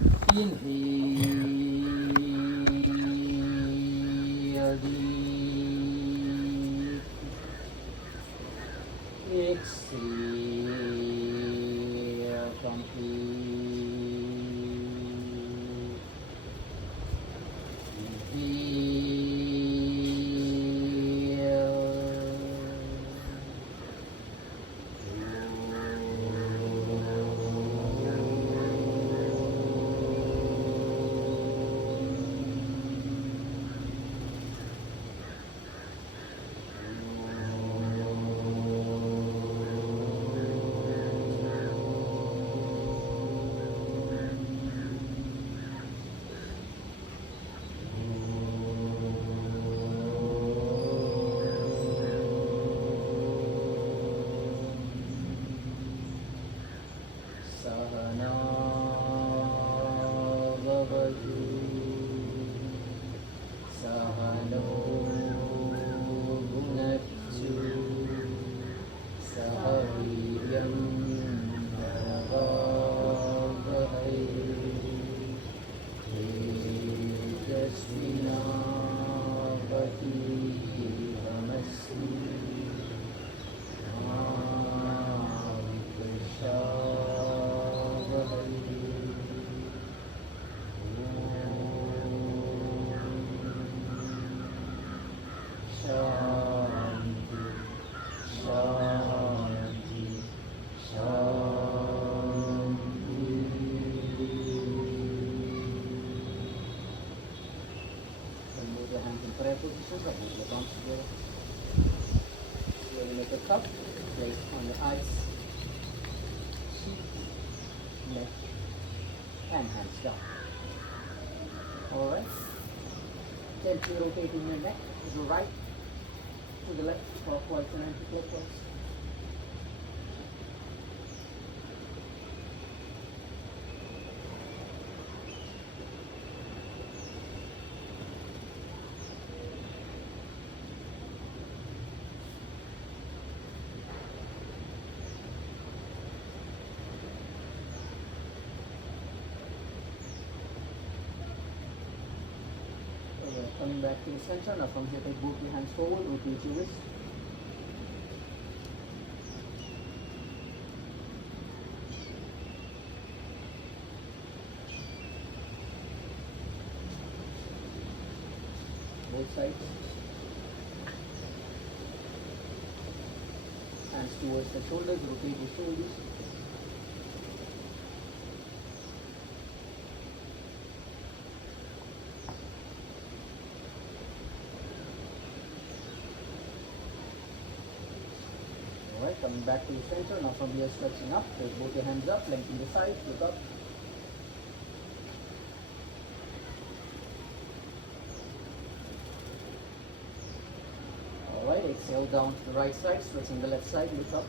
Inhale deep. Exhale complete. Sahana Vavatu Sahano Bhunaktu Sahaviryam Bhavavahai Tejasvinavadhidhamasti Shanti, Shanti, Shanti. Then move your hands in prayer position, but move your palms together. Slowly make a cup, place on your eyes, cheek, neck, and hands down. Alright. Gently rotating your neck to the right, to the left, clockwise and anti-clockwise. Coming back to the center. Now from here, take both your hands forward, rotate your wrist. Both sides. Hands towards the shoulders, rotate your shoulders. Alright, coming back to the center. Now from here, stretching up. Take both your hands up, lengthen the sides, look up. Alright, exhale down to the right side, stretching the left side, look up.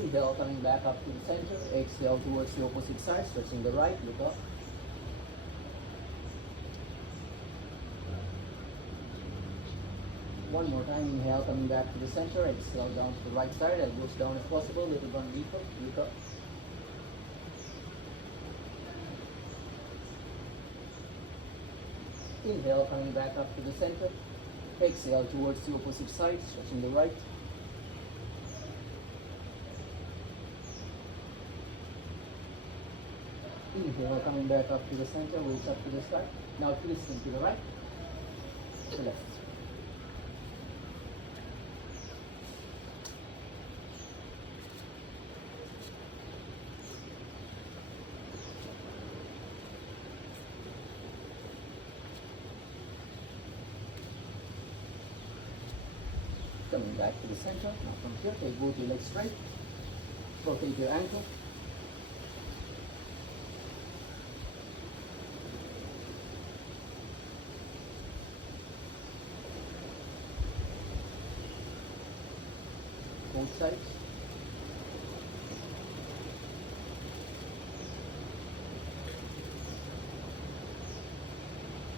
Inhale, coming back up to the center. Exhale towards the opposite side, stretching the right, look up. One more time, inhale, coming back to the center. Exhale down to the right side, elbows down if possible, little one deeper, look up. Inhale, coming back up to the center. Exhale towards the opposite side, stretching the right. Inhale, coming back up to the center, weights up to the side. Now twisting to the right, to left. Coming back to the center. Now from here, take both your legs straight. Rotate your ankle. Both sides.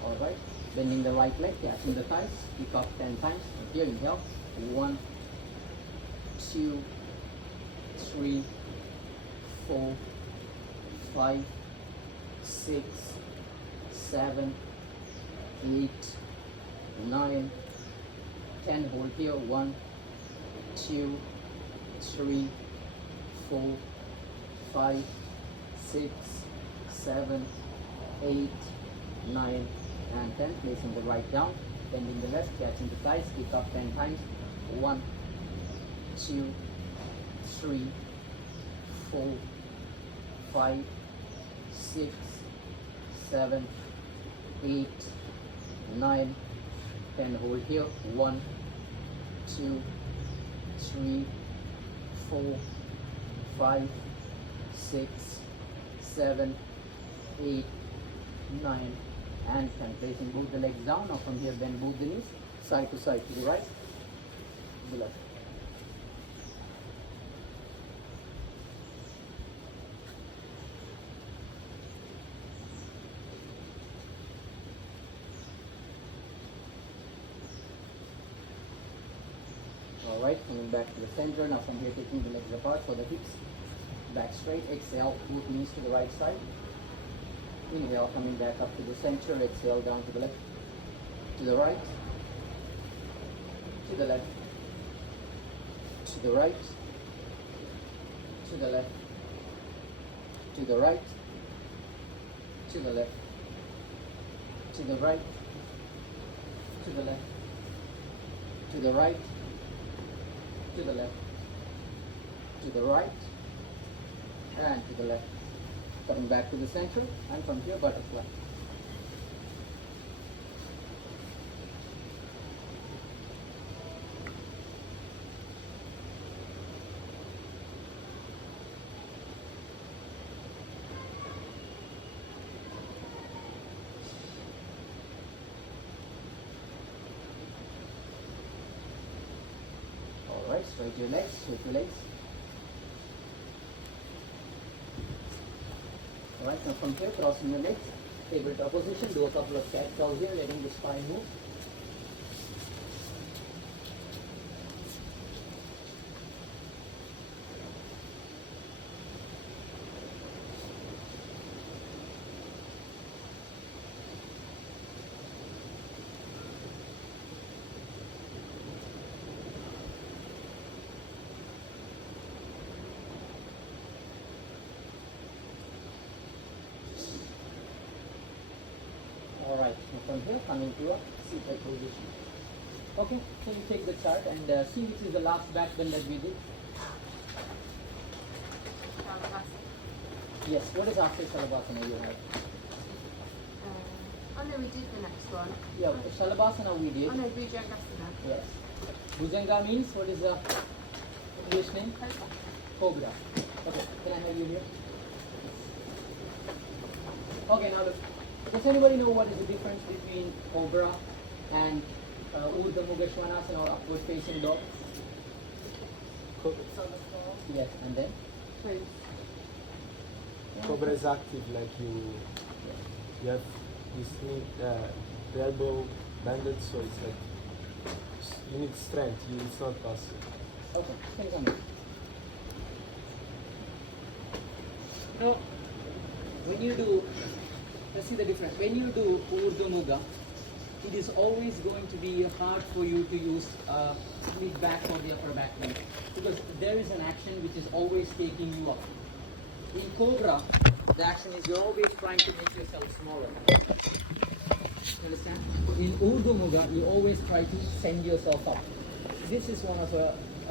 Alright. Bending the right leg, catching the thighs. Kick up 10 times. From here, inhale. 1, 2, 3, 4, 5, 6, 7, 8, 9, 10. Hold here. 1, 2, 3, 4, 5, 6, 7, 8, 9, and 10. Placing the right down, bending the left, catching the thighs, kick up 10 times. 1, 2, 3, 4, 5, 6, 7, 8, 9, 10. Hold here. 1, 2, 3, 4, 5, 6, 7, 8, 9, and 10. Placing both the legs down. Now from here, bend both the knees side to side, to the right, to the left. Alright, coming back to the center. Now from here, taking the legs apart for the hips. Back straight. Exhale, both knees to the right side. Inhale, coming back up to the center. Exhale, down to the left, to the right, to the left, to the right, to the left, to the right, to the left, to the right, to the left, to the right, to the left, to the right, and to the left. Coming back to the center, and from here, butterfly. Alright, straight your legs, straight your legs. Alright, now from here, crossing your legs, tabletop position, do a couple of cat cows here, letting the spine move. Alright, from here coming to a seated position. Okay, so you take the chart and see which is the last back bend that we did. Yes, what is after Shalabhasana you have? Oh no, we did the next one. Yeah, Shalabhasana we did. Oh no, Bhujangasana. Yes. Bhujanga means what is the English name? Cobra. Okay, can I have you here? Okay, now does anybody know what is the difference between Cobra and Urdhva Mukha Svanasana or upward facing dog? It's on the floor. Yes, and then? Pose. Cobra is active, like you have this knee, the elbow bended, so it's like you need strength. It's not passive. Okay, can you come here? Now, when you do, let's see the difference. When you do Urdhva Mukha, it is always going to be hard for you to use mid back or the upper back bend because there is an action which is always taking you up. In Cobra, the action is you're always trying to make yourself smaller. You understand? In Urdhva Mukha, you always try to send yourself up. This is one of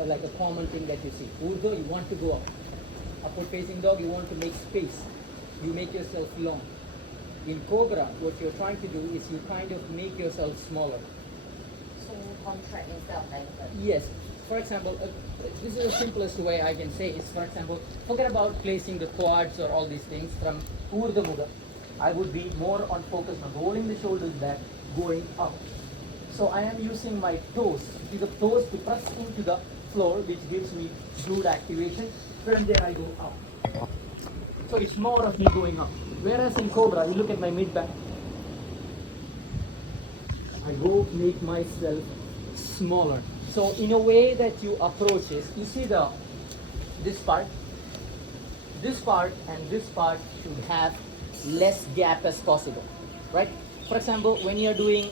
like a common thing that you see. Urdhva, you want to go up. Upward facing dog, you want to make space. You make yourself long. In Cobra, what you're trying to do is you kind of make yourself smaller. So you contract yourself like that. Yes. For example, this is the simplest way I can say is, for example, forget about placing the quads or all these things from Urdhva Mukha. I would be more on focus on rolling the shoulders back, going up. So I am using my toes, the toes to press into the floor, which gives me glute activation. From there I go up. So it's more of me going up. Whereas in Cobra, you look at my mid back. I go make myself smaller. So in a way that you approach is, you see this part and this part should have less gap as possible, right? For example, when you're doing,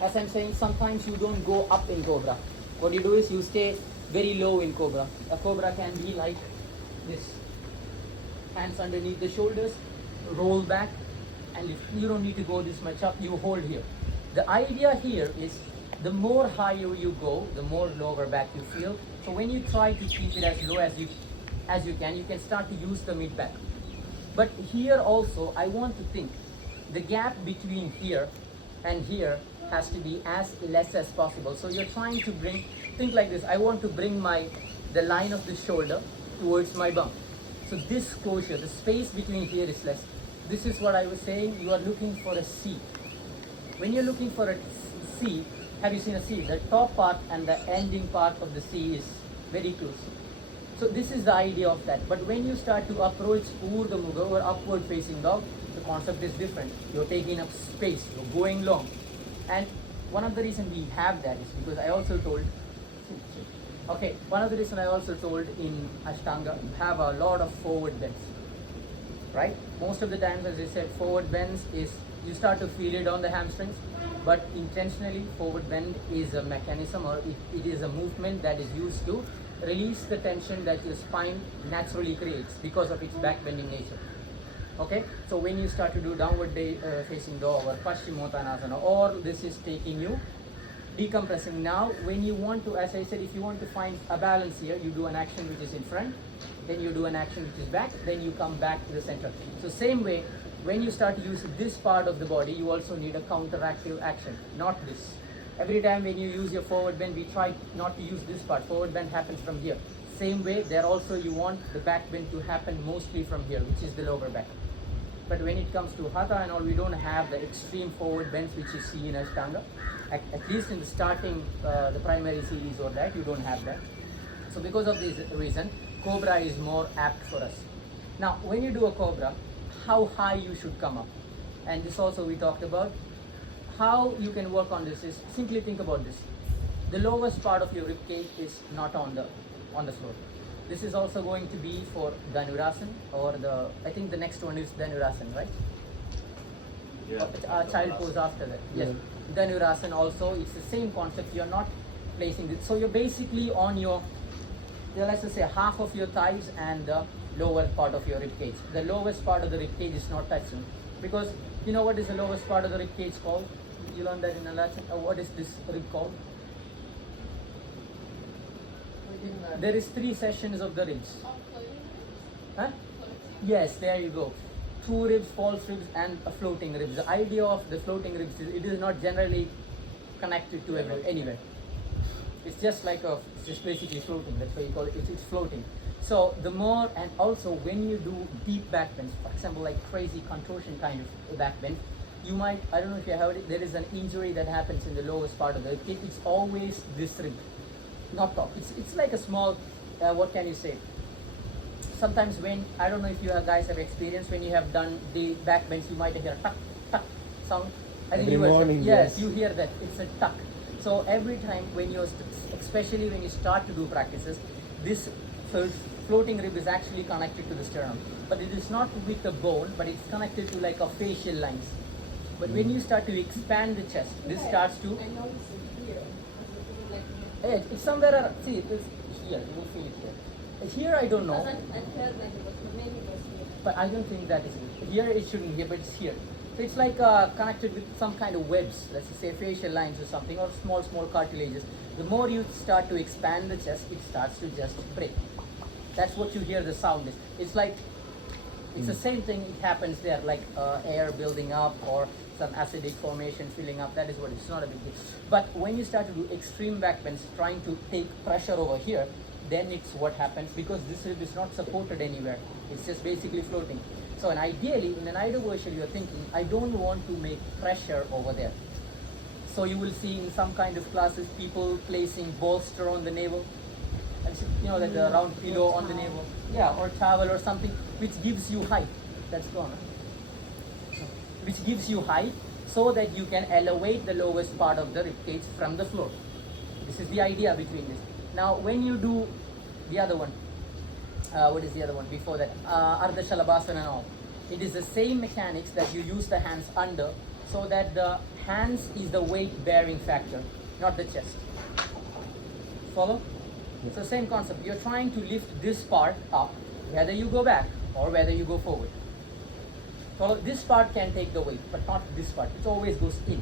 as I'm saying, sometimes you don't go up in cobra. What you do is you stay very low in cobra. A cobra can be like this, hands underneath the shoulders, roll back, and if you don't need to go this much up, you hold here. The idea here is the more higher you go, the more lower back you feel. So when you try to keep it as low as you can start to use the mid back. But here also, I want to think the gap between here and here has to be as less as possible. So you're trying to think like this. I want to bring the line of the shoulder towards my bum. So this closure, the space between here is less. This is what I was saying. You are looking for a C. When you're looking for a C, have you seen a C? The top part and the ending part of the C is very close. So this is the idea of that. But when you start to approach Urdhva Mukha or upward facing dog, the concept is different. You're taking up space, you're going long. And one of the reasons we have that is because I also told, one of the reasons I also told in Ashtanga, you have a lot of forward bends, right? Most of the times, as I said, forward bends is, you start to feel it on the hamstrings, but intentionally forward bend is a mechanism, or it is a movement that is used to release the tension that your spine naturally creates because of its back bending nature. Okay, so when you start to do downward facing dog or Paschimottanasana, or this is taking you decompressing. Now when you want to, as I said, if you want to find a balance here, you do an action which is in front, then you do an action which is back, then you come back to the center. So same way, when you start to use this part of the body, you also need a counteractive action, not this. Every time when you use your forward bend, we try not to use this part. Forward bend happens from here. Same way, there also you want the back bend to happen mostly from here, which is the lower back. But when it comes to Hatha and all, we don't have the extreme forward bends which you see in Ashtanga. At least in the starting, the primary series or that, you don't have that. So because of this reason, Cobra is more apt for us. Now, when you do a Cobra, how high you should come up. And this also we talked about. How you can work on this is, simply think about this. The lowest part of your rib cage is not on the floor. This is also going to be for Dhanurasana, or I think the next one is Dhanurasana, right? Yeah. Child pose after that. Yes. Dhanurasana also, it's the same concept. You're not placing it. So you're basically on your, let's just say, half of your thighs and the lower part of your rib cage. The lowest part of the rib cage is not touching, because you know what is the lowest part of the rib cage called? You learned that in a lesson. What is this rib called? There is 3 sessions of the ribs. Huh? Yes, there you go. 2 ribs, false ribs, and a floating ribs. The idea of the floating ribs is it is not generally connected to anywhere. It's just like it's just basically floating. That's why you call it. It's floating. So the more, and also when you do deep back bends, for example, like crazy contortion kind of back bend, you might, I don't know if you heard it, there is an injury that happens in the lowest part of the rib. It's always this rib, not top. It's like a small, what can you say? Sometimes when, I don't know if you guys have experienced, when you have done the back bends, you might hear tuck, tuck sound. I think Every morning, yes, you hear that. It's a tuck. So every time when you're, especially when you start to do practices, this floating rib is actually connected to the sternum. But it is not with the bone, but it's connected to like a facial lines. But when you start to expand the chest, this starts to, I noticed it here. it's somewhere, see, it's here, you will feel it here. Here I don't know, I felt like it was, maybe it was here. but I don't think that is it. Here it shouldn't be, but it's here. So it's like connected with some kind of webs, let's say facial lines or something, or small cartilages. The more you start to expand the chest, it starts to just break. That's what you hear the sound is. It's like, it's the same thing, it happens there, like air building up or some acidic formation filling up. That is what it's not a big deal. But when you start to do extreme back bends, trying to take pressure over here, then it's what happens, because this rib is not supported anywhere. It's just basically floating. So, and ideally, in an ideal version, you're thinking, I don't want to make pressure over there. So you will see in some kind of classes, people placing bolster on the navel. You know, that the round pillow on the navel. Yeah, or towel or something, which gives you height. That's gone. Which gives you height so that you can elevate the lowest part of the rib cage from the floor. This is the idea between this. Now, when you do the other one, what is the other one before that? Ardha Shalabhasana and all. It is the same mechanics that you use the hands under, so that the hands is the weight bearing factor, not the chest. Follow? So same concept. You're trying to lift this part up, whether you go back or whether you go forward. Follow? This part can take the weight, but not this part. It always goes in.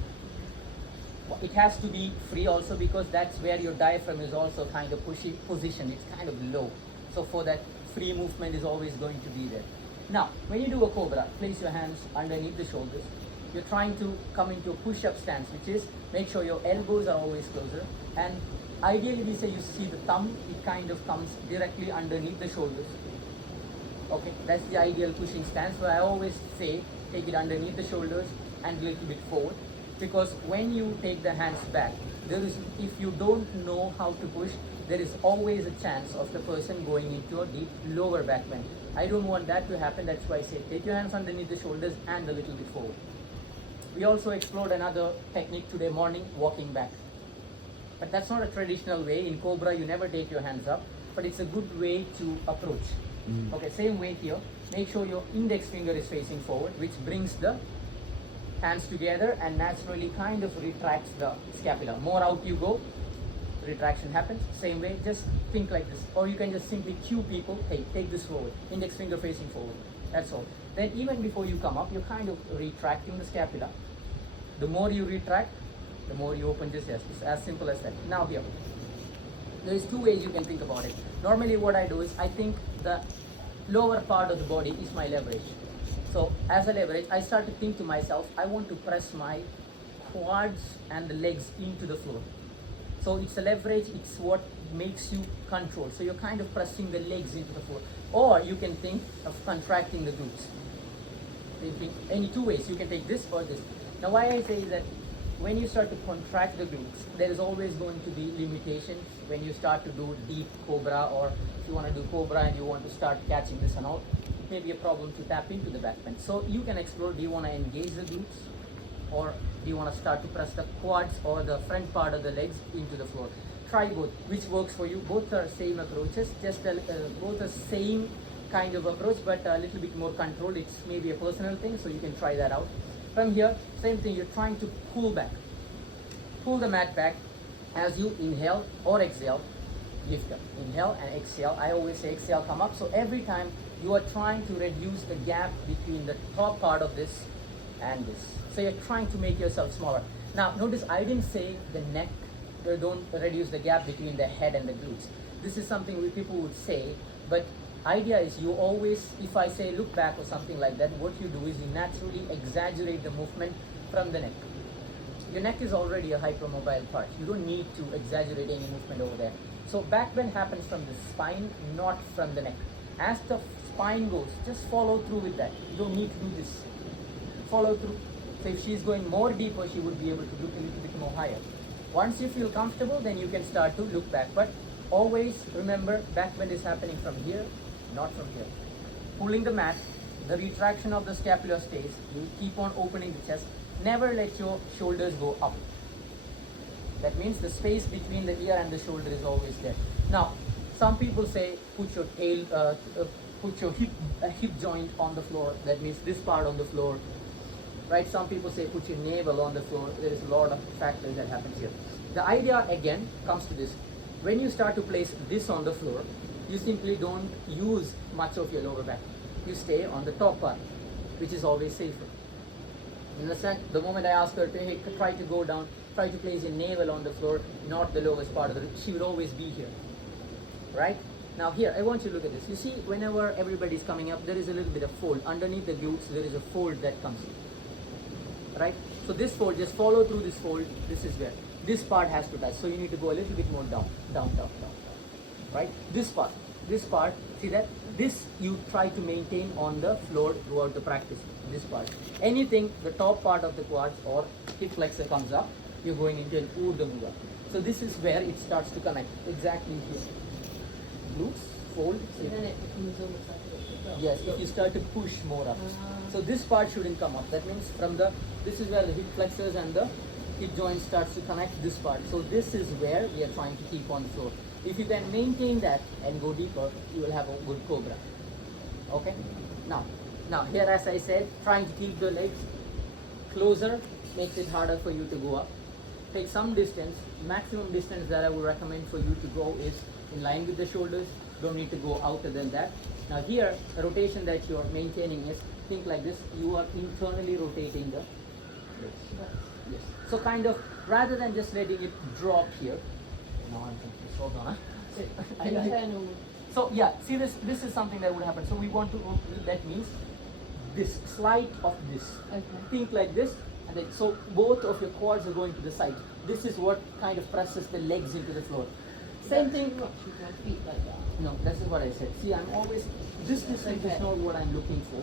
It has to be free also, because that's where your diaphragm is also kind of positioned. It's kind of low. So for that, free movement is always going to be there. Now, when you do a cobra, place your hands underneath the shoulders. You're trying to come into a push-up stance, which is make sure your elbows are always closer. And ideally, we say you see the thumb, it kind of comes directly underneath the shoulders. Okay, that's the ideal pushing stance. So I always say take it underneath the shoulders and a little bit forward. Because when you take the hands back, if you don't know how to push, there is always a chance of the person going into a deep lower back bend. I don't want that to happen. That's why I say take your hands underneath the shoulders and a little bit forward. We also explored another technique today morning, walking back. But that's not a traditional way. In Cobra, you never take your hands up, but it's a good way to approach. Okay, same way here. Make sure your index finger is facing forward, which brings the hands together and naturally kind of retracts the scapula. More out you go, retraction happens. Same way, just think like this. Or you can just simply cue people, hey, take this forward, index finger facing forward. That's all. Then even before you come up, you're kind of retracting the scapula. The more you retract, the more you open your chest. It's as simple as that. Now here, there is two ways you can think about it. Normally what I do is I think the lower part of the body is my leverage. So as a leverage, I start to think to myself, I want to press my quads and the legs into the floor. So it's a leverage, it's what makes you control. So you're kind of pressing the legs into the floor. Or you can think of contracting the glutes. Any two ways, you can take this or this. Now why I say that when you start to contract the glutes, there is always going to be limitations when you start to do deep cobra, or if you want to do cobra and you want to start catching this and all, it may be a problem to tap into the back bend. So you can explore, do you want to engage the glutes, or do you want to start to press the quads or the front part of the legs into the floor? Try both, which works for you. Both are same approaches, just both are same kind of approach, but a little bit more controlled. It's maybe a personal thing, so you can try that out. From here, same thing, you're trying to pull back. Pull the mat back as you inhale or exhale, lift up. Inhale and exhale. I always say exhale, come up. So every time you are trying to reduce the gap between the top part of this and this. So you're trying to make yourself smaller. Now notice I didn't say the neck, don't reduce the gap between the head and the glutes. This is something people would say, but idea is you always, if I say look back or something like that, what you do is you naturally exaggerate the movement from the neck. Your neck is already a hypermobile part. You don't need to exaggerate any movement over there. So back bend happens from the spine, not from the neck. As the spine goes, just follow through with that. You don't need to do this. Follow through. So if she's going more deeper, she would be able to look a little bit more higher. Once you feel comfortable, then you can start to look back. But always remember, back bend is happening from here, not from here. Pulling the mat, the retraction of the scapula stays. You keep on opening the chest. Never let your shoulders go up. That means the space between the ear and the shoulder is always there. Now, some people say put your tail, put your hip joint on the floor. That means this part on the floor. Right? Some people say put your navel on the floor. There is a lot of factors that happens here. The idea again comes to this. When you start to place this on the floor, you simply don't use much of your lower back. You stay on the top part, which is always safer. You understand? The moment I ask her to, hey, try to go down, try to place your navel on the floor, not the lowest part of the, she will always be here. Right? Now here, I want you to look at this. You see, whenever everybody is coming up, there is a little bit of fold. Underneath the glutes, there is a fold that comes in. Right? So this fold, just follow through this fold. This is where this part has to touch. So you need to go a little bit more down, down, down, down. Right? This part, see that? This you try to maintain on the floor throughout the practice. This part. Anything, the top part of the quads or hip flexor comes up, you're going into an Urdhva Mukha. So this is where it starts to connect. Exactly here. Glutes, fold. So then it becomes almost like a belt. Yes, if you start to push more up. So this part shouldn't come up. That means from the, this is where the hip flexors and the hip joint starts to connect this part. So this is where we are trying to keep on the floor. If you can maintain that and go deeper, you will have a good cobra. Okay? Now here, as I said, trying to keep the legs closer makes it harder for you to go up. Take some distance. Maximum distance that I would recommend for you to go is in line with the shoulders. Don't need to go outer than that. Now here, the rotation that you are maintaining is, think like this. You are internally rotating the legs. Yes. So kind of, rather than just letting it drop here. Now I'm thinking, hold on. Internal. So yeah, see this is something that would happen. So we want to rotate, that means this slide of this. Okay. Think like this, and then so both of your quads are going to the side. This is what kind of presses the legs into the floor. Same thing. Too much with my feet like that. No, this is what I said. See, I'm always, this distance is not what I'm looking for.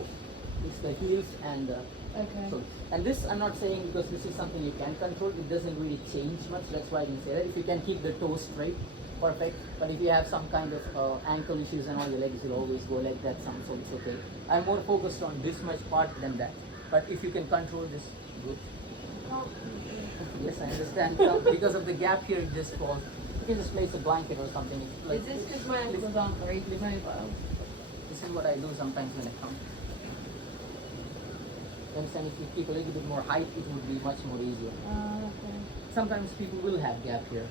It's the heels and the Okay. soles. And this I'm not saying because this is something you can control. It doesn't really change much. That's why I didn't say that. If you can keep the toes straight, perfect. But if you have some kind of ankle issues and all, your legs will always go like that. So it's okay. I'm more focused on this much part than that. But if you can control this, good. Yes, I understand. Now, because of the gap here, it just falls. You can just place a blanket or something. It's like, Is this because my ankles aren't very mobile? this is what I do sometimes when I come. And if you keep a little bit more height, it would be much more easier. Okay. Sometimes people will have gap here.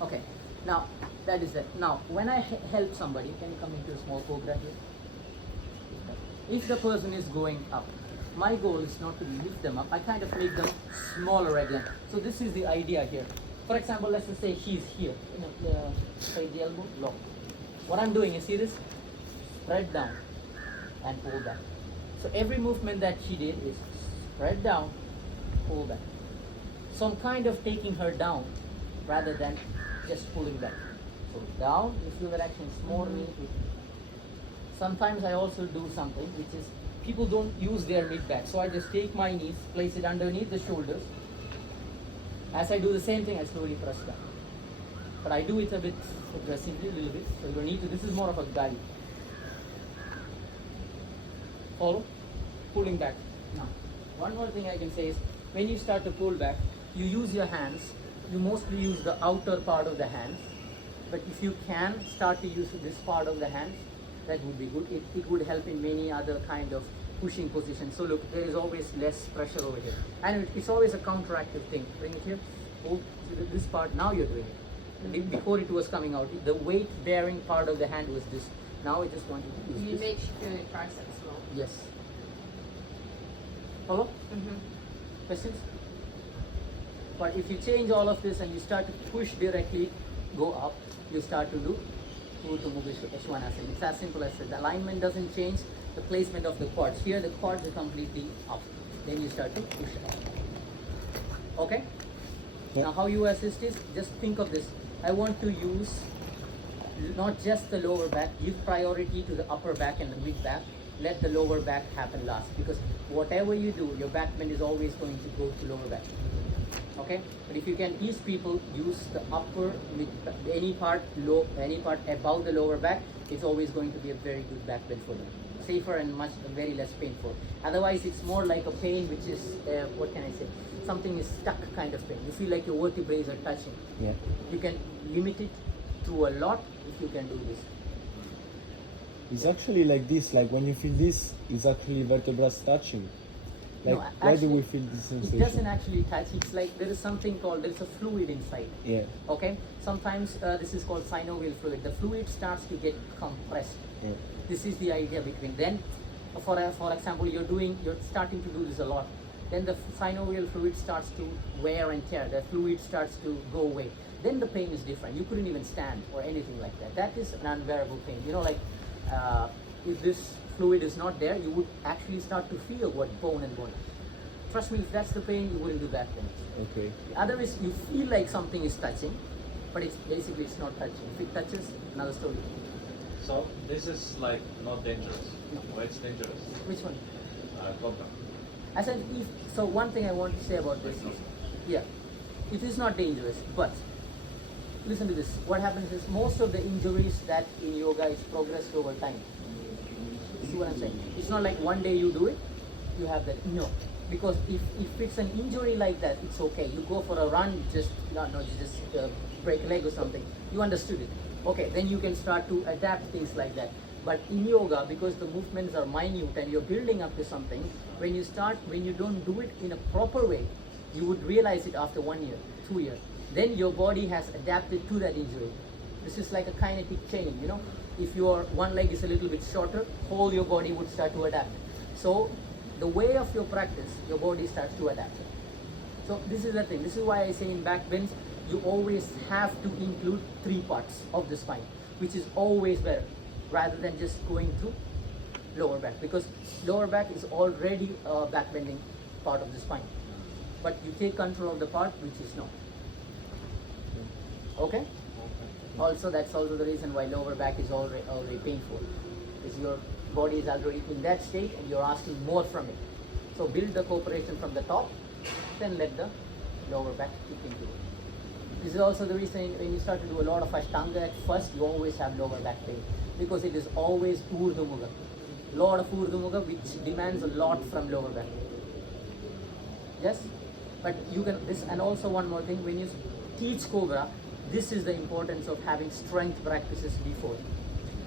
Okay, now that is that. Now, when I help somebody, can you come into a small cobra here? If the person is going up, my goal is not to lift them up. I kind of make them smaller again. So this is the idea here. For example, let's just say she's here. Say the elbow, lock. What I'm doing is, see this? Spread down and pull back. So every movement that she did is spread down, pull back. So I'm kind of taking her down rather than just pulling back. So down, you feel that action is more meaningful. Sometimes I also do something which is, people don't use their mid back. So I just take my knees, place it underneath the shoulders. As I do the same thing, I slowly press down. But I do it a bit aggressively, a little bit. So you don't need to, this is more of a guide. Follow? Pulling back. Now, one more thing I can say is, when you start to pull back, you use your hands. You mostly use the outer part of the hands. But if you can start to use this part of the hands, that would be good. It would help in many other kind of pushing positions. So look, there is always less pressure over here. And it's always a counteractive thing. Bring it here. Hold this part. Now you're doing it. Before it was coming out, the weight bearing part of the hand was this. Now I just want to use You this. make sure your triceps small. Yes. Follow? Mm-hmm. Questions? But if you change all of this and you start to push directly, go up, you start to do Urdhva Mukha Svanasana. It's as simple as that. The alignment doesn't change, the placement of the quads. Here the quads are completely up. Then you start to push up. Okay? Yeah. Now how you assist is, just think of this. I want to use not just the lower back, give priority to the upper back and the mid back. Let the lower back happen last, because whatever you do, your back bend is always going to go to lower back. Okay? But if you can ease people, use the upper, mid, any part low, any part above the lower back, it's always going to be a very good back bend for them. Safer and much very less painful. Otherwise, it's more like a pain which is, what can I say? Something is stuck kind of pain. You feel like your vertebrae are touching. Yeah. You can limit it to a lot if you can do this. It's actually like this, like when you feel this, it's actually vertebrae touching. Like, No, why do actually, we feel this It sensation? doesn't actually touch. It's like there is something called, there's a fluid inside. Yeah, Okay? Sometimes this is called synovial fluid. The fluid starts to get compressed. yeah. This is the idea between. Then, for example, you're starting to do this a lot. Then the synovial fluid starts to wear and tear. The fluid starts to go away. Then the pain is different. You couldn't even stand or anything like that. That is an unbearable pain. You know, like if this fluid is not there, you would actually start to feel what bone and bone. Trust me, if that's the pain, you wouldn't do back pain. Okay. The other is you feel like something is touching, but it's not touching. If it touches, another story. So this is like not dangerous. No. Why it's dangerous? Which one? Cobra. I said, so one thing I want to say about this is, yeah, it is not dangerous, but listen to this. What happens is most of the injuries that in yoga is progressed over time. You see what I'm saying? It's not like one day you do it, you have that. No. Because if it's an injury like that, it's okay. You go for a run, just break a leg or something. You understood it. Okay, then you can start to adapt things like that. But in yoga, because the movements are minute and you're building up to something, when you don't do it in a proper way, you would realize it after 1 year, 2 years. Then your body has adapted to that injury. This is like a kinetic chain, you know. If your one leg is a little bit shorter, whole your body would start to adapt. So the way of your practice, your body starts to adapt. So this is the thing. This is why I say in back bends, you always have to include 3 parts of the spine, which is always better, rather than just going through lower back, because lower back is already a back bending part of the spine. But you take control of the part which is not. Okay? Also, that's also the reason why lower back is already painful, because your body is already in that state and you're asking more from it. So build the cooperation from the top, then let the lower back kick into it. This is also the reason when you start to do a lot of Ashtanga at first, you always have lower back pain, because it is always Urdhva Mukha. Lot of Urdhva Mukha, which demands a lot from lower back. Yes? But you can, this, and also one more thing, when you teach Cobra, this is the importance of having strength practices before.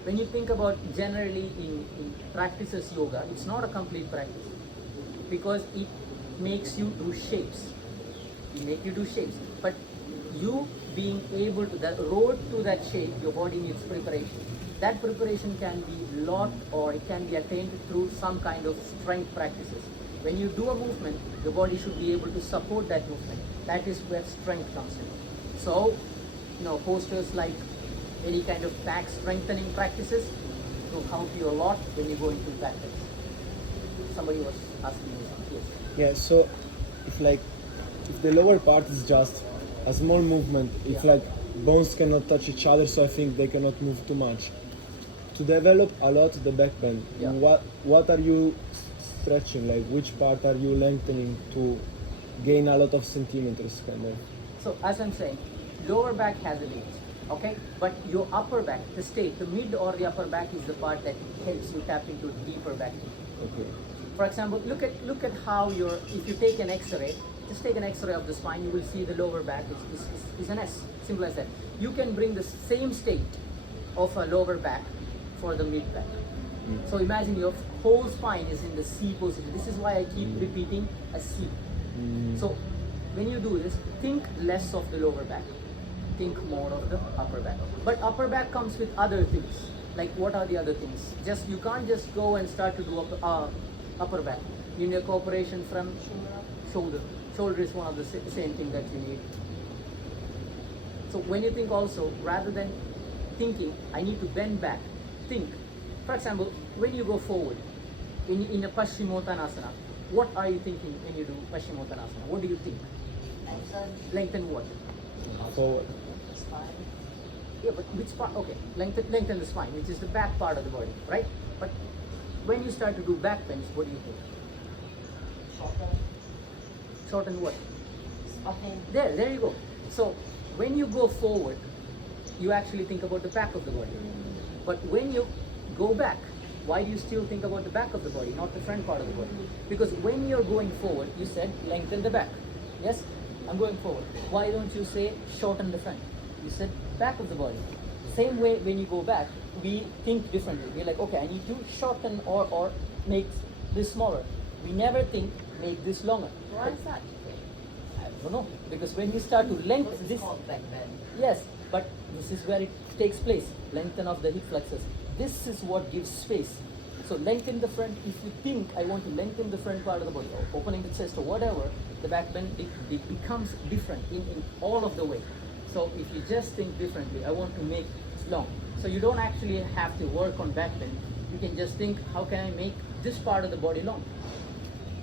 When you think about generally in practices yoga, it's not a complete practice, because it makes you do shapes. It makes you do shapes. But you being able to, the road to that shape, your body needs preparation. That preparation can be lot, or it can be attained through some kind of strength practices. When you do a movement, the body should be able to support that movement. That is where strength comes in. So, you know, postures like any kind of back strengthening practices will help you a lot when you go into back bends. Somebody was asking me something. Yes. Yeah, so if the lower part is just a small movement, it's like bones cannot touch each other, so I think they cannot move too much. To develop a lot the back bend, what are you stretching? Like which part are you lengthening to gain a lot of centimeters kind of? So as I'm saying, lower back has a limit, okay? But your upper back, the mid or the upper back is the part that helps you tap into deeper back. Okay. For example, look at how if you take an X-ray, just take an X-ray of the spine, you will see the lower back is an S, simple as that. You can bring the same state of a lower back for the mid back. So imagine your whole spine is in the C position. This is why I keep repeating a C. So when you do this, think less of the lower back, think more of the upper back. But upper back comes with other things. Like what are the other things? You can't just go and start to do upper back. You need a cooperation from shoulder. Shoulder is one of the same thing that you need. So when you think also, rather than thinking, I need to bend back, think. For example, when you go forward in a Paschimottanasana, what are you thinking when you do Paschimottanasana? What do you think? Lengthen what? Forward. Yeah, but which part? Okay, lengthen the spine, which is the back part of the body, right? But when you start to do back bends, what do you think? Shorten what? There you go. So when you go forward, you actually think about the back of the body. But when you go back, why do you still think about the back of the body, not the front part of the body? Because when you're going forward, you said lengthen the back. Yes? I'm going forward. Why don't you say shorten the front? You said back of the body. Same way when you go back, we think differently. We're like, okay, I need to shorten or make this smaller. We never think make this longer. Why is that? I don't know. Because when you start to lengthen this, yes, but this is where it takes place. Lengthen of the hip flexors. This is what gives space. So lengthen the front. If you think I want to lengthen the front part of the body, or opening the chest or whatever, the back bend it becomes different in all of the way. So if you just think differently, I want to make it long. So you don't actually have to work on back bend. You can just think, how can I make this part of the body long?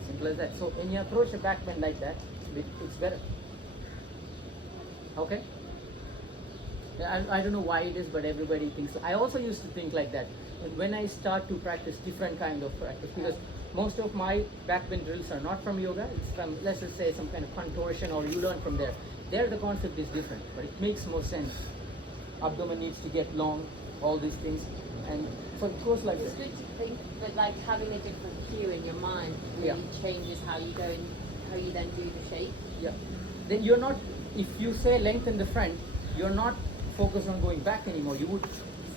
Simple as that. So when you approach a back bend like that, it's better. Okay? I don't know why it is, but everybody thinks so. I also used to think like that. When I start to practice different kind of practice, because most of my back bend drills are not from yoga, it's from, let's just say, some kind of contortion, or you learn from there. There the concept is different, but it makes more sense. Abdomen needs to get long, all these things. And so it goes like It's this. good to think that like having a different cue in your mind really changes how you go and how you then do the shape. Yeah. Then you're not, if you say length in the front, you're not focused on going back anymore. You would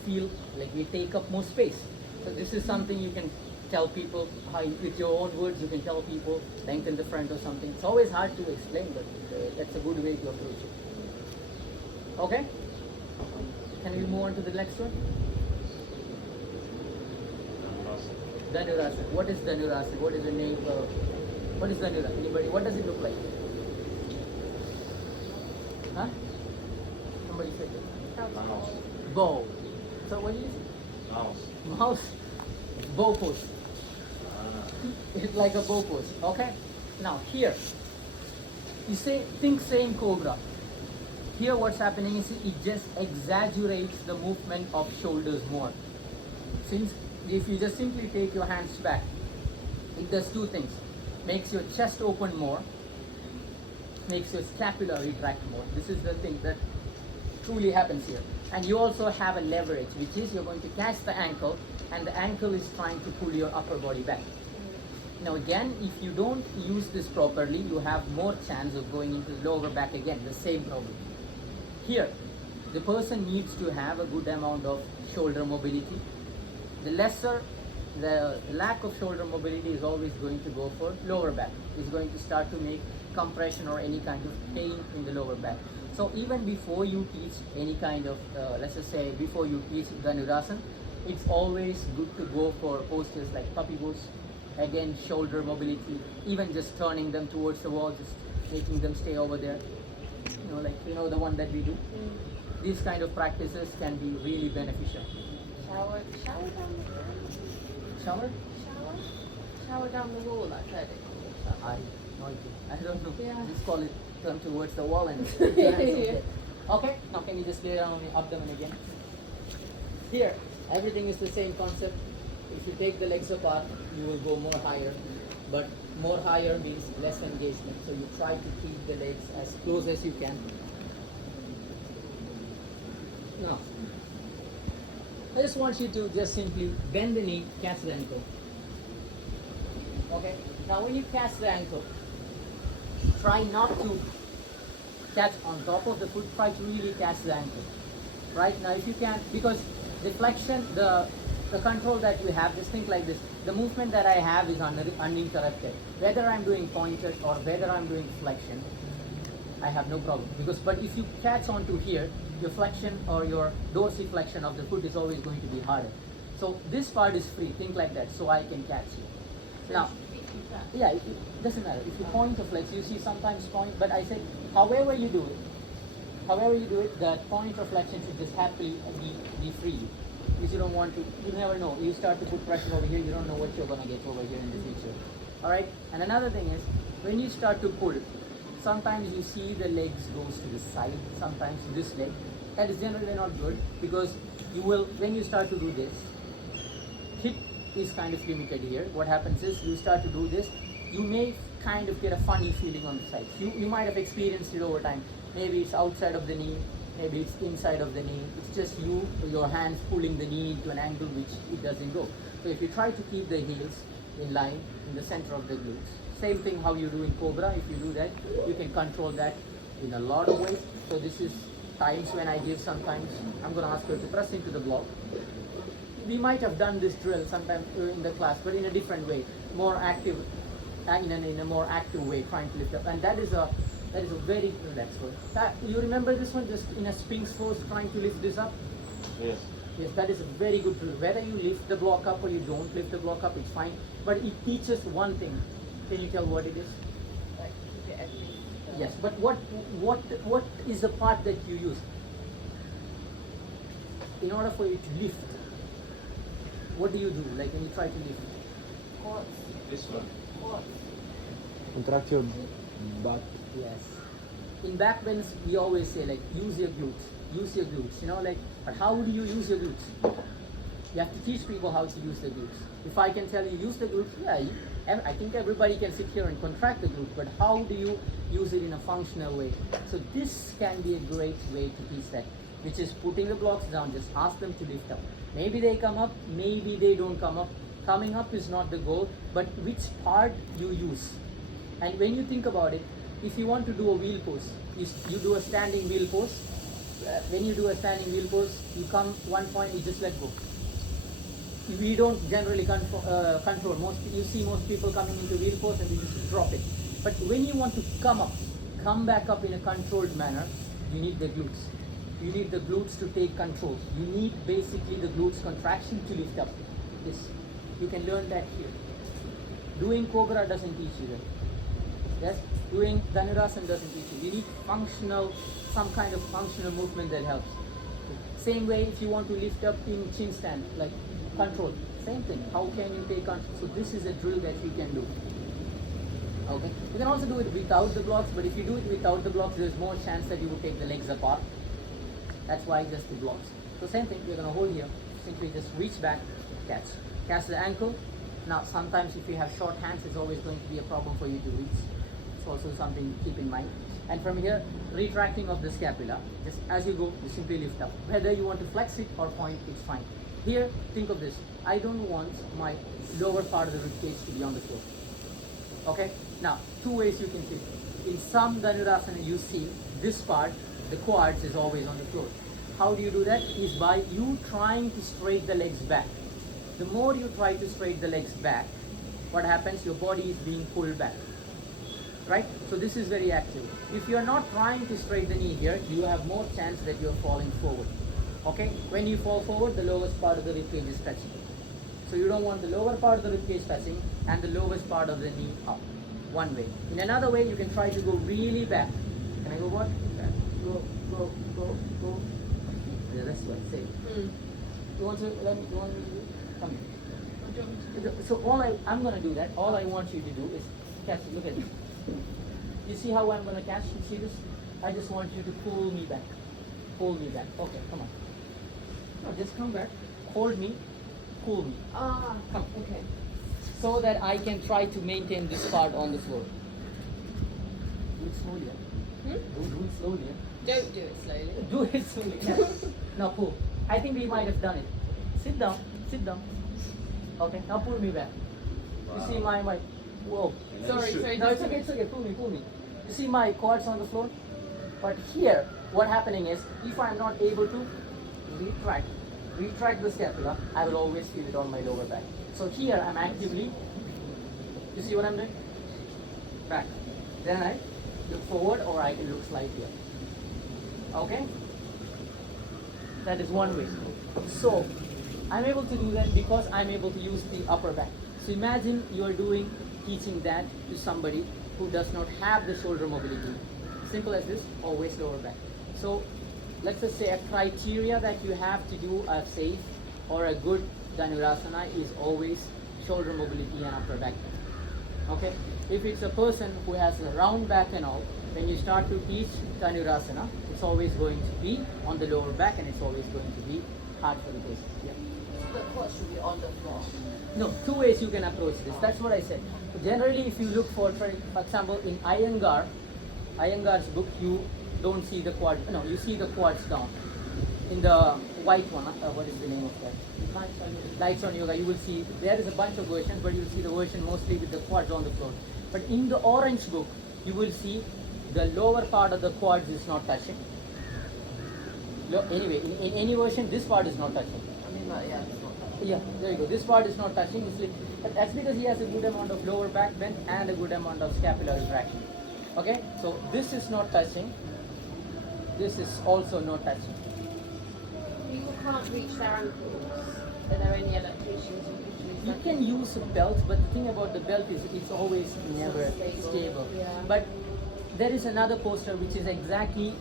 feel like we take up more space. So this is something you can tell people, how with your own words you can tell people length in the front or something. It's always hard to explain, but that's a good way to approach it. Okay? Can we move on to the next one? Dhanurasana. What is Dhanurasana? What is the name? What is Dhanurasana? Anybody? What does it look like? Huh? Somebody said it. Mouse. Bow. So what is it? Mouse. Mouse. Bow pose. Ah. It's like a bow pose. Okay? Now here, you say, think same cobra. Here what's happening is it just exaggerates the movement of shoulders more. Since if you just simply take your hands back, it does two things. Makes your chest open more, makes your scapula retract more. This is the thing that truly happens here. And you also have a leverage, which is you're going to catch the ankle, and the ankle is trying to pull your upper body back. Now again, if you don't use this properly, you have more chance of going into the lower back again, the same problem. Here, the person needs to have a good amount of shoulder mobility. The lack of shoulder mobility is always going to go for lower back. It's going to start to make compression or any kind of pain in the lower back. So even before you teach any kind of, let's just say before you teach Dhanurasana, it's always good to go for postures like puppy pose. Again, shoulder mobility, even just turning them towards the wall, just making them stay over there. The one that we do. These kind of practices can be really beneficial. Shower down the wall. Shower? Shower down the wall, I've heard it called. No idea. I don't know. Yeah. Just call it turn towards the wall and okay, now can you just lay down on your abdomen again? Here, everything is the same concept. If you take the legs apart, you will go more higher. But more higher means less engagement. So you try to keep the legs as close as you can. Now, I just want you to just simply bend the knee, catch the ankle. Okay? Now when you catch the ankle, try not to catch on top of the foot, try to really catch the ankle. Right? Now if you can, because the flexion, the control that you have, just think like this. The movement that I have is uninterrupted. Whether I'm doing pointed or whether I'm doing flexion, I have no problem. But if you catch onto here, your flexion or your dorsiflexion of the foot is always going to be harder. So this part is free, think like that, so I can catch you. Now, yeah, it doesn't matter. If you point or flex, you see sometimes point, but I said, however you do it, that point or flexion should just happily be free. Because you don't want to, you never know. You start to put pressure over here, you don't know what you're going to get over here in the future. Alright? And another thing is, when you start to pull, sometimes you see the legs goes to the side, sometimes this leg. That is generally not good, because you will, when you start to do this, hip is kind of limited here. What happens is, you start to do this, you may kind of get a funny feeling on the sides. You might have experienced it over time. Maybe it's outside of the knee, maybe it's inside of the knee. It's just your hands pulling the knee to an angle which it doesn't go. So if you try to keep the heels in line in the center of the glutes, same thing how you do in Cobra. If you do that, you can control that in a lot of ways. So this is times when I give, sometimes I'm going to ask her to press into the block. We might have done this drill sometime in the class, but in a different way, more active, in a more active way, trying to lift up. And that is a very relaxed one. You remember this one, just in a Sphinx pose, trying to lift this up? Yes. Yes, that is a very good drill. Whether you lift the block up or you don't lift the block up, it's fine. But it teaches one thing. Can you tell what it is? Like, keep it at least. Yes, but what is the part that you use? In order for you to lift, what do you do? Like when you try to lift? Quads. This one. Quads. Contract your back. Yes. In back bends, we always say like use your glutes. Use your glutes. But how do you use your glutes? You have to teach people how to use the glutes. If I can tell you use the glutes, I think everybody can sit here and contract the glutes, but how do you use it in a functional way? So this can be a great way to teach that, which is putting the blocks down, just ask them to lift up. Maybe they come up, maybe they don't come up. Coming up is not the goal, but which part you use. And when you think about it, if you want to do a wheel pose, you do a standing wheel pose. When you do a standing wheel pose, you come one point, you just let go. We don't generally control. You see most people coming into wheel pose and they just drop it. But when you want to come back up in a controlled manner, you need the glutes. You need the glutes to take control. You need basically the glutes contraction to lift up. This, you can learn that here. Doing Cobra doesn't teach you that. Yes, doing Dhanurasana doesn't teach you. You need some kind of functional movement that helps. Same way if you want to lift up in chin stand, like control, same thing. How can you take control? So this is a drill that you can do. Okay, you can also do it without the blocks, but if you do it without the blocks, there's more chance that you will take the legs apart. That's why just the blocks. So same thing, you're gonna hold here, simply just reach back, catch the ankle. Now sometimes if you have short hands, it's always going to be a problem for you to reach. It's also something to keep in mind. And from here, retracting of the scapula, just as you go, you simply lift up. Whether you want to flex it or point, it's fine. Here, think of this. I don't want my lower part of the ribcage to be on the floor. Okay? Now, two ways you can fit. In some Dhanurasana, you see this part, the quads is always on the floor. How do you do that? Is by you trying to straight the legs back. The more you try to straight the legs back, what happens? Your body is being pulled back. Right? So this is very active. If you are not trying to straight the knee here, you have more chance that you are falling forward. Okay? When you fall forward, the lowest part of the ribcage is touching. So you don't want the lower part of the ribcage touching and the lowest part of the knee up. One way. In another way, you can try to go really back. Can I go what? Back. Go. Yeah, that's what I say. You want me to do? Come here. So I'm going to do that. All I want you to do is catch it. Look at this. You see how I'm going to catch? You see this? I just want you to pull me back. Pull me back. Okay, come on. No, just come back. Hold me. Pull me. Ah, Come. okay. So that I can try to maintain this part on the floor. Do it slowly. Do it slowly. Don't do it slowly. Do it slowly. Yes. Now pull. I think we might have done it. Sit down. Sit down. Okay. Now pull me back. You see my whoa. Sorry. No, it's okay. Pull me. You see my quads on the floor? But here, what happening is, if I'm not able to retract the scapula, I will always feel it on my lower back. So here, I'm actively, you see what I'm doing? Back. Then I look forward, or I can look slightly up. Okay? That is one way. So, I'm able to do that because I'm able to use the upper back. So imagine you are teaching that to somebody who does not have the shoulder mobility. Simple as this, always lower back. So let's just say a criteria that you have to do a safe or a good Dhanurasana is always shoulder mobility and upper back. Okay? If it's a person who has a round back and all, when you start to teach Dhanurasana, it's always going to be on the lower back and it's always going to be hard for the person. Yeah. The quad should be on the floor. No, two ways you can approach this. That's what I said. Generally, if you look for example, in Iyengar's book, you don't see the quad. No, you see the quads down. In the white one, what is the name of that? Lights on Yoga. You will see there is a bunch of versions, but you will see the version mostly with the quads on the floor. But in the orange book, you will see the lower part of the quads is not touching. Anyway, in any version, this part is not touching. Yeah, there you go. This part is not touching. But that's because he has a good amount of lower back bend and a good amount of scapular retraction. Okay, so this is not touching. This is also not touching. People can't reach their ankles. Are there any adaptations you could use? You can use a belt, but the thing about the belt is it's always never stable. Yeah. But there is another poster which is exactly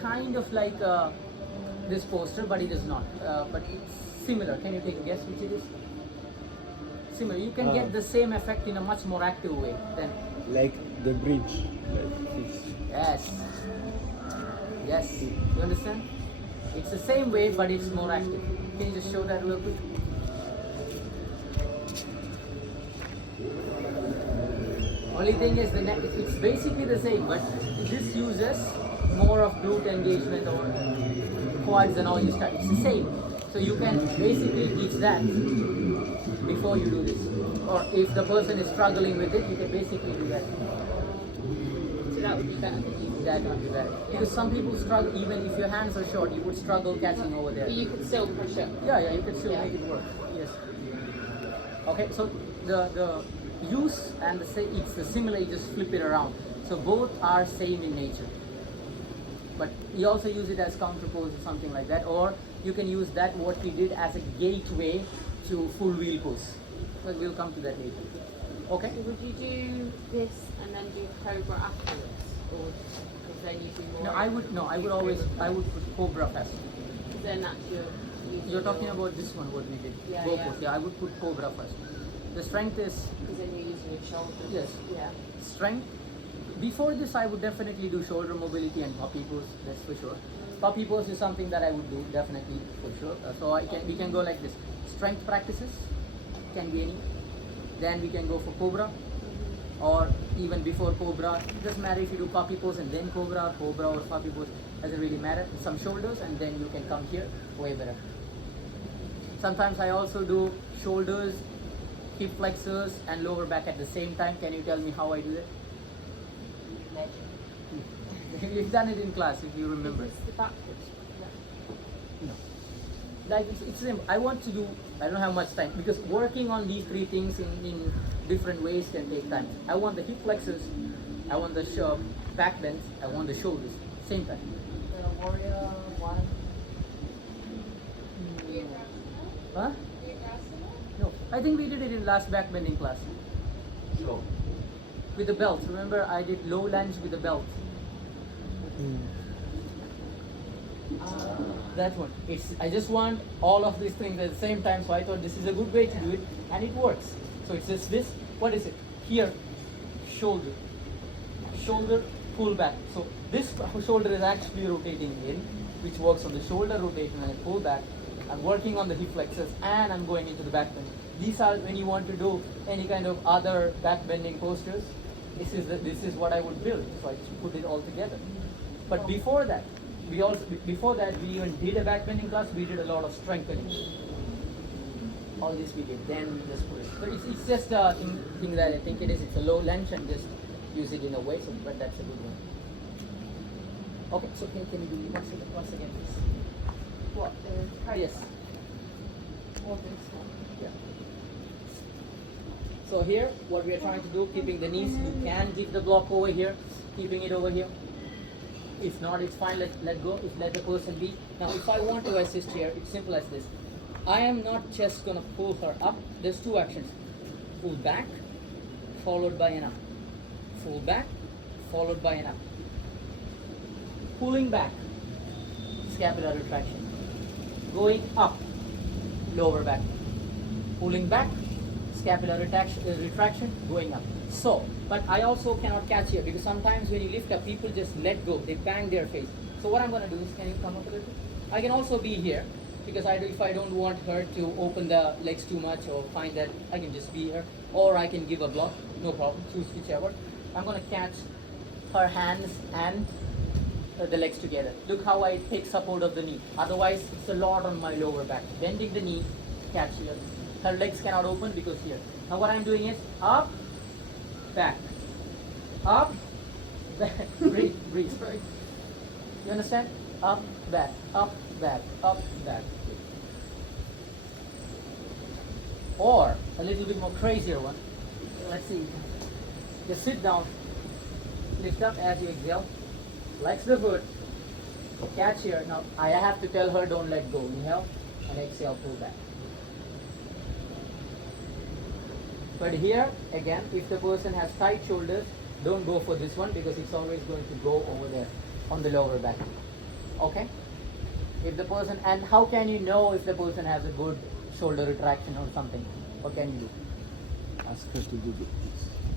kind of like this poster, but it is not. But it's similar. Can you take a guess which it is? Similar. You can get the same effect in a much more active way than. Like the bridge. Like this. Yes. You understand? It's the same way, but it's more active. Can you just show that real quick? Only thing is the neck. It's basically the same, but this uses more of glute engagement or quads and all you start. It's the same. So you can basically teach that before you do this. Or if the person is struggling with it, you can basically do that. So that would be better than you. That would be better. Because some people struggle, even if your hands are short, you would struggle catching over there. But you could still push up. Yeah, you can still Yeah. make it work. Yes. Okay, so the use and it's the similar, you just flip it around. So both are same in nature. But we also use it as counter pose or something like that, or you can use that what we did as a gateway to full wheel pose. But we'll come to that later. Okay? So would you do this and then do Cobra afterwards, or because then you do more? I would put Cobra first. Because then that's your. You're talking about this one, what we did. Yeah, Go yeah. pose. Yeah, I would put Cobra first. The strength is Because then you're using your shoulders. Yes. Yeah. strength. Before this, I would definitely do shoulder mobility and puppy pose. That's for sure. Puppy pose is something that I would do definitely for sure. So we can go like this. Strength practices can be any. Then we can go for Cobra, or even before Cobra. It doesn't matter if you do puppy pose and then Cobra or puppy pose. Doesn't really matter. Some shoulders and then you can come here. Way better. Sometimes I also do shoulders, hip flexors, and lower back at the same time. Can you tell me how I do that? You've done it in class, if you remember. Is this the backwards? No. Like it's simple. I want to do. I don't have much time because working on these three things in different ways can take time. I want the hip flexors. I want the back bends. I want the shoulders. Same time. The warrior one. Huh? No. I think we did it in last back bending class. So, With the belt. Remember, I did low lunge with the belt. That one. I just want all of these things at the same time, so I thought this is a good way to do it, and it works. So it's just this. What is it? Here, shoulder, pull back. So this shoulder is actually rotating in, which works on the shoulder rotation, and I pull back. I'm working on the hip flexors, and I'm going into the back bend. These are when you want to do any kind of other back bending postures. This is what I would build. So I just put it all together. But before that, we even did a back bending class. We did a lot of strengthening. All this we did. Then we just put it. So it's just a thing that I think it is. It's a low lunge and just use it in a way. So, but that's a good one. Okay. So can you do it once again, please? What? The Cobra? Yes. Or this one? Yeah. So here, what we are trying to do, keeping the knees. You can give the block over here, keeping it over here. If not, it's fine. Let go. Let the person be. Now, if I want to assist here, it's simple as this. I am not just gonna pull her up. There's two actions: pull back, followed by an up. Pull back, followed by an up. Pulling back, scapular retraction. Going up, lower back. Pulling back, scapular retraction, going up. So, but I also cannot catch here because sometimes when you lift up, people just let go. They bang their face. So what I'm going to do is, can you come up a little bit? I can also be here because if I don't want her to open the legs too much or find that, I can just be here. Or I can give a block. No problem. Choose whichever. I'm going to catch her hands and the legs together. Look how I take support of the knee. Otherwise, it's a lot on my lower back. Bending the knee, catch here. Her legs cannot open because here. Now what I'm doing is up, back, up, back. Breathe, right? You understand? Up, back, up, back, up, back. Or a little bit more crazier one. Let's see. Just sit down, lift up as you exhale, flex the foot, catch here. Now I have to tell her don't let go. Inhale and exhale, pull back. But here, again, if the person has tight shoulders, don't go for this one because it's always going to go over there on the lower back. Okay? If the person, and how can you know if the person has a good shoulder retraction or something? What can you do? Ask her to do this.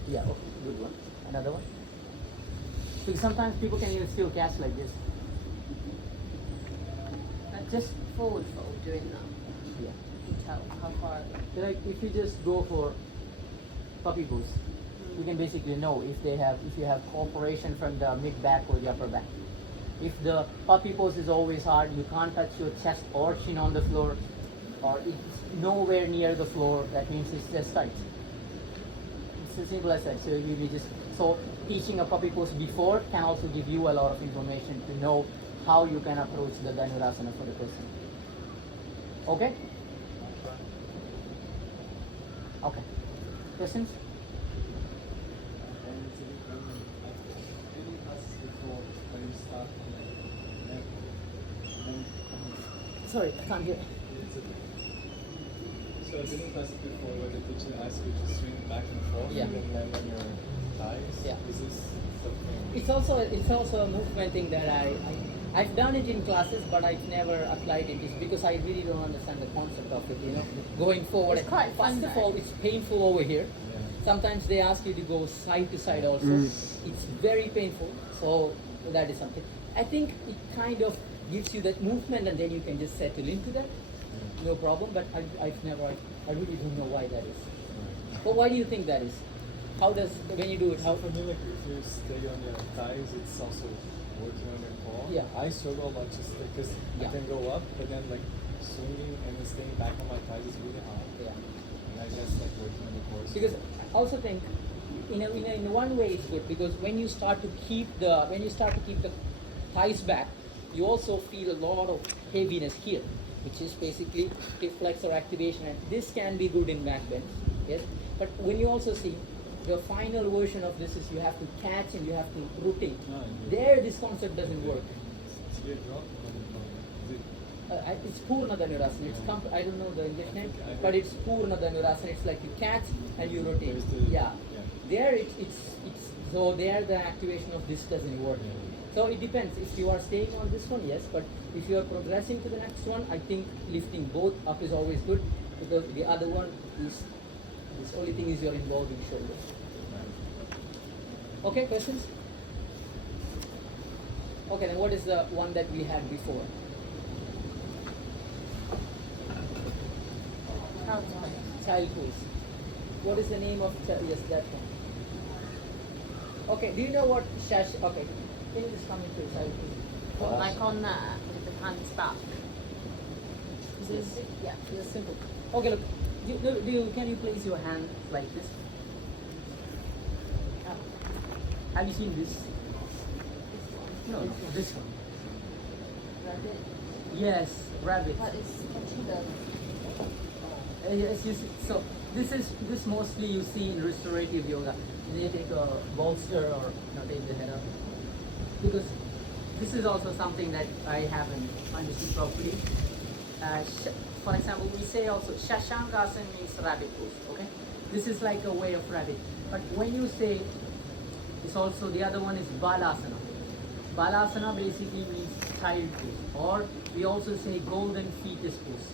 Yeah, okay, good one. Another one? Because sometimes people can even still catch like this. Just forward fold doing that. Yeah. You can tell how far. Like if you just go for puppy pose, you can basically know if you have cooperation from the mid back or the upper back. If the puppy pose is always hard, you can't touch your chest or chin on the floor, or it's nowhere near the floor, that means it's just tight. It's as simple as that. So we just teaching a puppy pose before can also give you a lot of information to know how you can approach the Dhanurasana for the person. Okay? Okay. Questions? Sorry, I can't hear. So I've been in classes before where the teacher asks you to swing back and forth Yeah. and then land on your thighs. Yeah. Is this something? It's also a movement thing that I've done it in classes, but I've never applied it. It's because I really don't understand the concept of it. Going forward. It's quite fun, First of though. all, it's painful over here. Yeah. Sometimes they ask you to go side to side also. It's very painful. So that is something. I think it kind of gives you that movement, and then you can just settle into that. No problem. But I really don't know why that is. But why do you think that is? How does, when you do it, how? For me, like if you stay on your thighs, it's also working on your core. Yeah. I struggle a lot just because Yeah. I can go up, but then like swinging and then staying back on my thighs is really hard. Yeah. And I guess like working on the core. Because I also think in one way it's good, because when you start to keep the thighs back, you also feel a lot of heaviness here, which is basically hip flexor activation, and this can be good in back bend. Yes, but when you also see the final version of this is you have to catch and you have to rotate. There, this concept doesn't work. It's a drop. Is it? It's Purna Dhanurasana. I don't know the English name, but it's Purna Dhanurasana. It's like you catch and you rotate. There's the- Yeah. yeah. There it's so there the activation of this doesn't work. So it depends. If you are staying on this one, yes, but if you are progressing to the next one, I think lifting both up is always good, because the other one is this only thing is you're involving shoulder. Okay, questions? Okay, then what is the one that we had before? Child's pose. Child pose. What is the name of yes, that one? Okay, do you know what okay, can you just come into child pose? What, like on there with the hands back? Yes. Yeah. It's simple. Okay, look. Can you place your hand like this? Have you seen this? No, this one. Rabbit. Yes, rabbit. But it's touching the. Yes, you see. So this mostly you see in restorative yoga. They take a bolster or take the head up, because this is also something that I haven't understood properly. For example, we say also Shashangasana means rabbit pose. Okay, this is like a way of rabbit. But when you say, it's also the other one is Balasana. Balasana basically means child pose, or we also say golden fetus pose.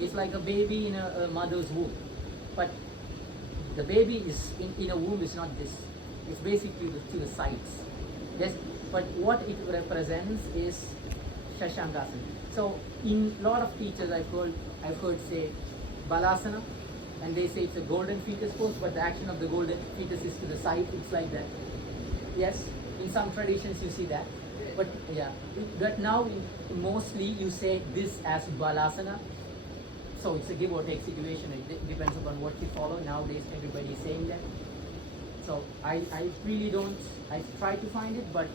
It's like a baby in a mother's womb, but the baby is in a womb is not this. It's basically to the sides. Yes, but what it represents is Shashangasana. So in lot of teachers I've heard say Balasana, and they say it's a golden fetus pose, but the action of the golden fetus is to the side. It's like that. Yes, in some traditions you see that, but yeah, but now mostly you say this as Balasana. So it's a give or take situation. It depends upon what you follow. Nowadays everybody is saying that. So I really don't. I try to find it, but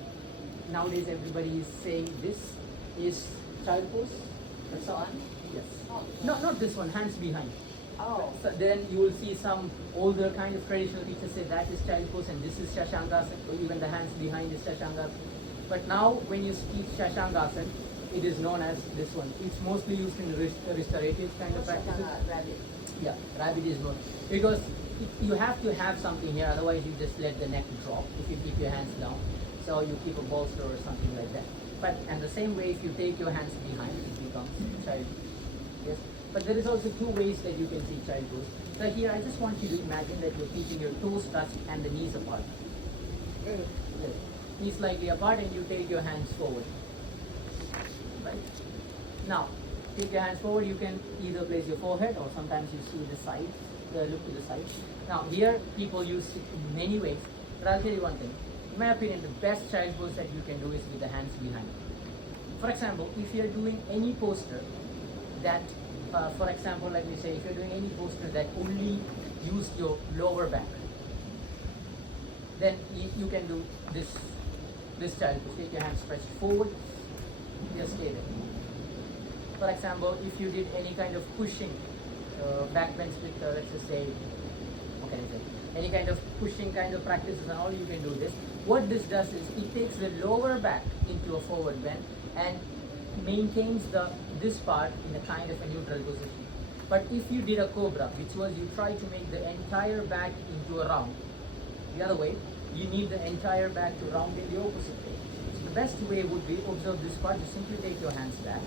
nowadays everybody is saying this is child pose. That's all. Yes. No, not this one. Hands behind. Oh. So then you will see some older kind of traditional teachers say that is child pose and this is Shashangasana, or even the hands behind is Shashangasana. But now when you speak Shashangasana, it is known as this one. It's mostly used in restorative kind of practices. Rabbit. Yeah, rabbit is known. Because you have to have something here, otherwise you just let the neck drop if you keep your hands down. So you keep a bolster or something like that. But and the same way, if you take your hands behind, it becomes child. Yes. But there is also two ways that you can see child pose. So here I just want you to imagine that you're keeping your toes touched and the knees apart. Yes. Knees slightly apart, and you take your hands forward. Right. Now, take your hands forward. You can either place your forehead, or sometimes you see the side. Look to the side. Now here people use it in many ways. But I'll tell you one thing. in my opinion, the best child pose that you can do is with the hands behind. For example, if you're doing any posture that, for example, let me say, if you're doing any posture that only use your lower back, then you can do this child pose. Take your hands stretched forward, just stay there. For example, if you did any kind of pushing, back bends with, let's just say, what can I say, any kind of pushing kind of practices and all, you can do this. What this does is it takes the lower back into a forward bend and maintains this part in a kind of a neutral position. But if you did a cobra, which was you try to make the entire back into a round, the other way, you need the entire back to round in the opposite way. So the best way would be, observe this part, you simply take your hands back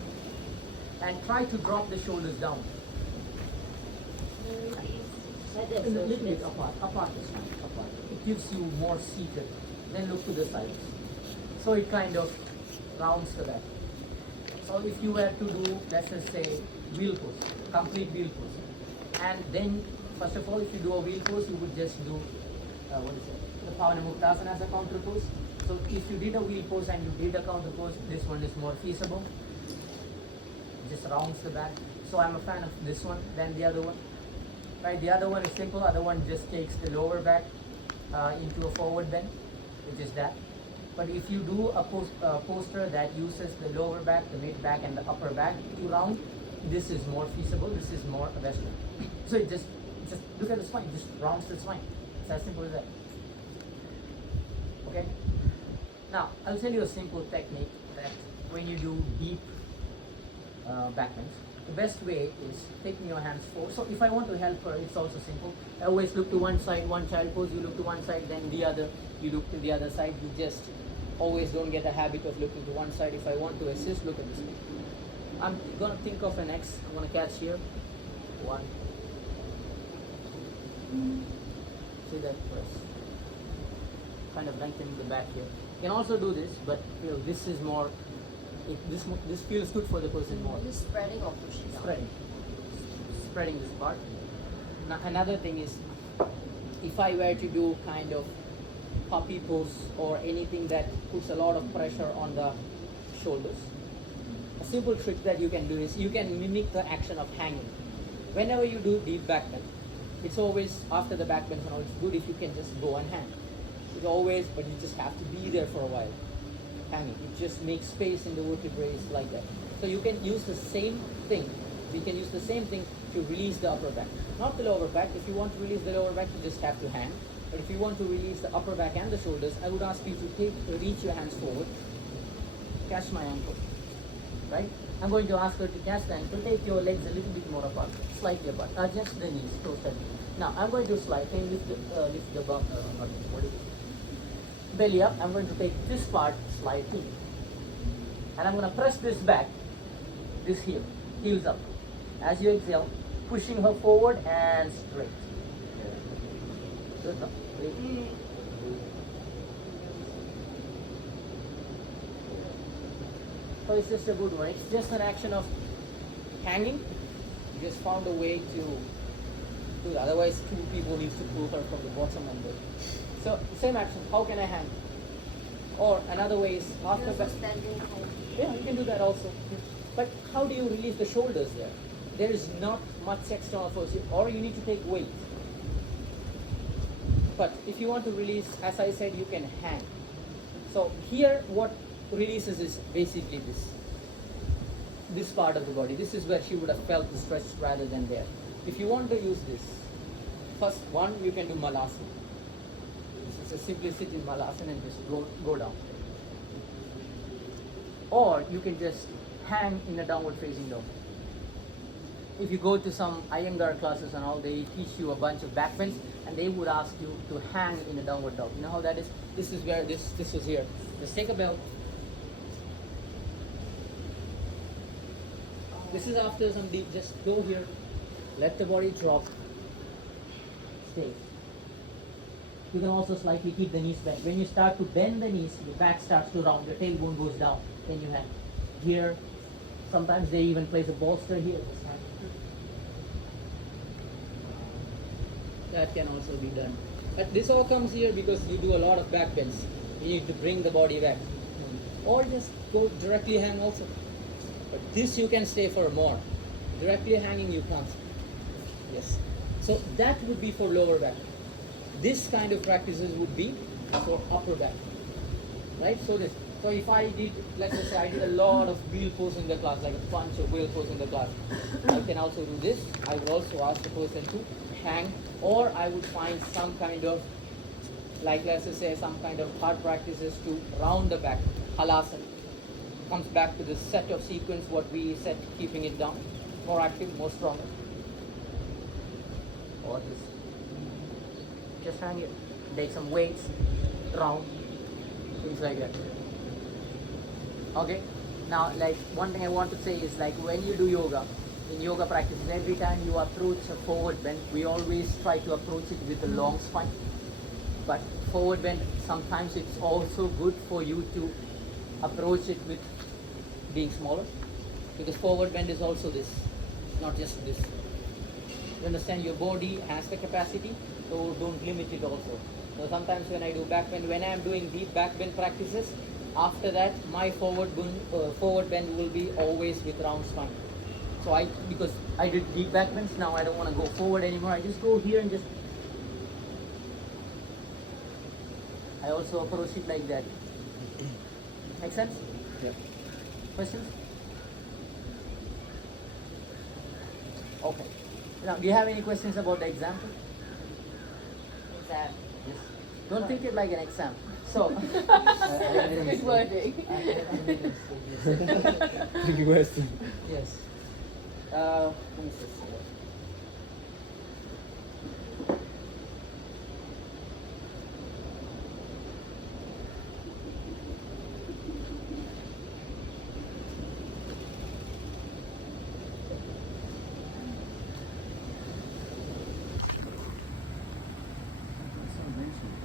and try to drop the shoulders down. A little bit apart this time, apart. It gives you more seated. Then look to the sides. So it kind of rounds the back. So if you were to do, let's just say, wheel pose, complete wheel pose. And then, first of all, if you do a wheel pose, you would just do, the Pavanamuktasana as a counter pose. So if you did a wheel pose and you did a counter pose, this one is more feasible. Just rounds the back. So I'm a fan of this one than the other one. Right, the other one is simple, other one just takes the lower back into a forward bend, which is that. But if you do a posture that uses the lower back, the mid back and the upper back to round, this is more feasible, this is more western. So it just look at the spine, just rounds the spine. It's as simple as that. Okay? Now, I'll tell you a simple technique that when you do deep back bends, the best way is taking your hands forward. So if I want to help her, it's also simple. I always look to one side, one child pose, you look to one side, then the other, you look to the other side. You just always don't get a habit of looking to one side. If I want to assist, look at this way. I'm gonna think of an X. I'm gonna catch here. One. See that first. Kind of lengthening the back here. You can also do this, but this is more. This feels good for the person more. Are you spreading or pushing down? Spreading this part. Now another thing is, if I were to do kind of puppy pose or anything that puts a lot of pressure on the shoulders, a simple trick that you can do is you can mimic the action of hanging. Whenever you do deep back bend, it's always after the back bend and all, it's good if you can just go and hang. It's always, but you just have to be there for a while. Hanging. It just makes space in the vertebrae like that. So you can use the same thing. We can use the same thing to release the upper back. Not the lower back. If you want to release the lower back, you just have to hang. But if you want to release the upper back and the shoulders, I would ask you to reach your hands forward. Catch my ankle. Right? I'm going to ask her to catch the ankle. Take your legs a little bit more apart. Slightly apart. Adjust the knees. Closer. Now I'm going to slightly lift the bum. What is it? Belly up. I'm going to take this part slightly, and I'm going to press this back, this heel, heels up. As you exhale, pushing her forward and straight. Good, no? So it's just a good one. It's just an action of hanging. You just found a way to do it. Otherwise, two people need to pull her from the bottom and the. So same action. How can I hang? Or another way is after back. Yeah, you can do that also. But how do you release the shoulders there? There is not much external force, or you need to take weight. But if you want to release, as I said, you can hang. So here, what releases is basically this part of the body. This is where she would have felt the stretch rather than there. If you want to use this, first one, you can do malasana. So simply sit in malasana and just go down. Or you can just hang in a downward facing dog. If you go to some Iyengar classes and all, they teach you a bunch of back bends and they would ask you to hang in a downward dog. You know how that is? This is where this was here. Just take a belt. This is after some deep, just go here, let the body drop, stay. You can also slightly keep the knees bent. When you start to bend the knees, your back starts to round, your tailbone goes down, then you hang. Here, sometimes they even place a bolster here. That can also be done. But this all comes here because you do a lot of back bends. You need to bring the body back. Or just go directly hang also. But this you can stay for more. Directly hanging you can't. Yes. So that would be for lower back. This kind of practices would be for upper back. Right? So if I did, let's just say I did a lot of wheel pose in the class, like a bunch of wheel pose in the class, I can also do this. I would also ask the person to hang, or I would find some kind of, like let's just say some kind of hard practices to round the back, halasana. Comes back to this set of sequence what we said, keeping it down, more active, more stronger. Or this. Just hang it, take some weights, round, things like that. Okay, now like one thing I want to say is, like when you do yoga, in yoga practices, every time you approach a forward bend, we always try to approach it with a long spine. But forward bend, sometimes it's also good for you to approach it with being smaller, because forward bend is also this, not just this. You understand, your body has the capacity, so don't limit it also. So sometimes when I do back bend, when I am doing deep back bend practices, after that my forward bend will be always with round spine. So because I did deep back bends, now I don't want to go forward anymore. I just go here and just, I also approach it like that. Make sense? Yeah. Questions? Okay. Now, do you have any questions about the example? Exam. Yes. Don't treat it like an exam. So, Good wording. Thank you, question. yes. Let me see.